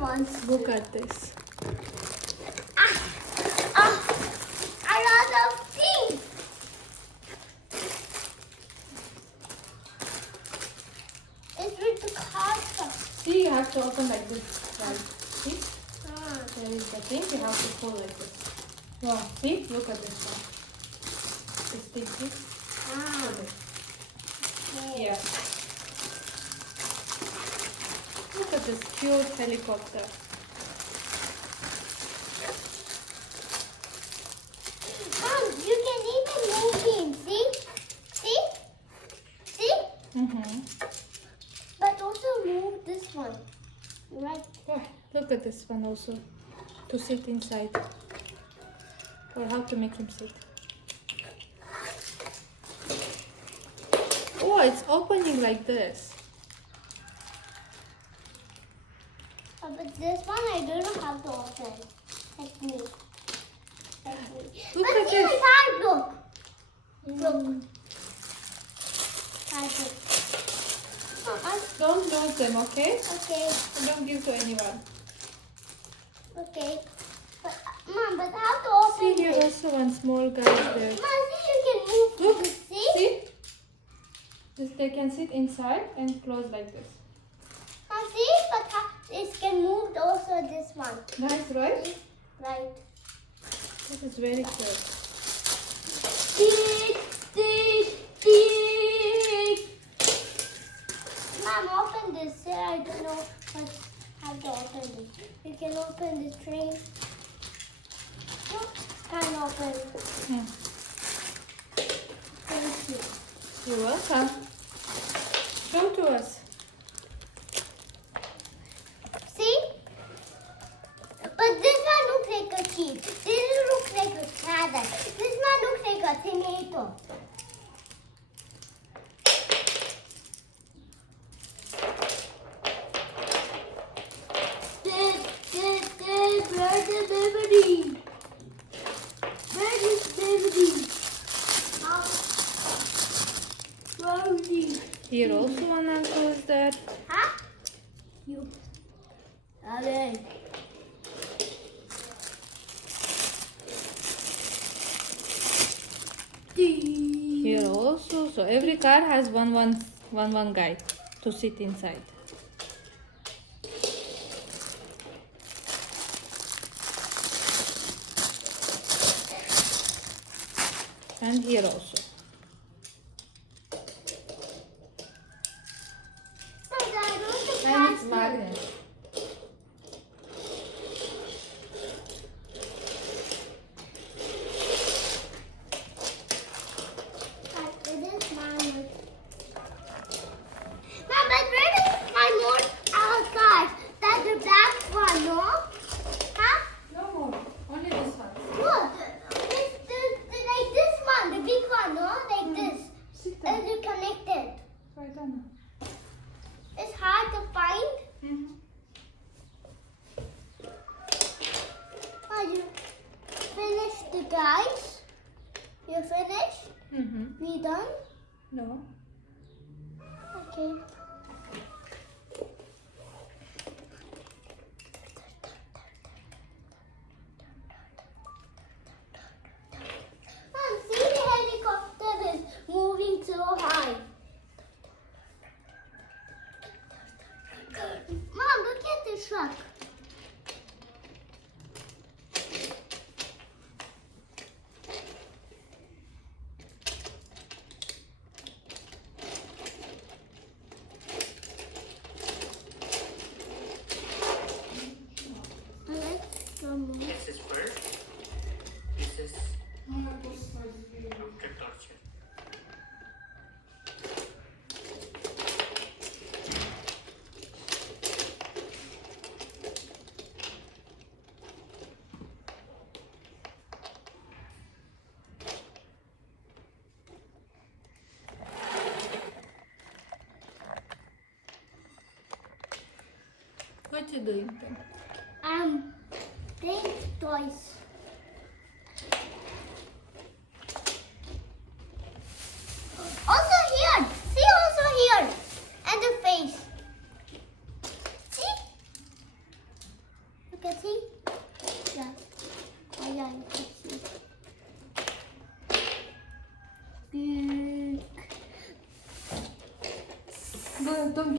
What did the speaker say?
ones. Look at this. A lot of things. It's with the card. See, you have to open like this. Right? See? There is the thing. You have to pull like this. Wow. See? Look at this one. This thing. See? Yeah. Look at this cute helicopter. Mom, you can even move him. See? See? See? But also move this one. Right. Oh, look at this one also. To sit inside. Or how to make him sit. Oh, it's opening like this. But this one I don't know how to open. Like me. Look But at see this. my card, look. Look. Card, look. Don't lose them, okay? Okay. Don't give to anyone. Okay. But, Mom, but how to See open here it? also one small guy there. Mom, see you can move. Look, this, see? see? They can sit inside and close like this. Mom, see? But it can move also this one. Nice, right? See? Right. This is very cute. Tick, tick, tick. Mom, open this. I don't know how to open this. You can open this train. No, can't open. Thank you. You're welcome. Show to us. See? But this one looks like a sheep. This looks like a carrot. This one looks like a tomato. Where's the baby? Where is baby? Where is he? Here also one uncle is there. Huh? You. Ale. Here also. So every car has one guy to sit inside. And here also. And it's magnet. No more. Only this one. Sit down. Connected. Right on. It's hard to find. Oh, you finished the guys? You finished? We done? No. Okay. Mom, see the helicopter is moving so high. Mom, look at the truck. This is bird. This is rocket torture. What you doing? Playing toys.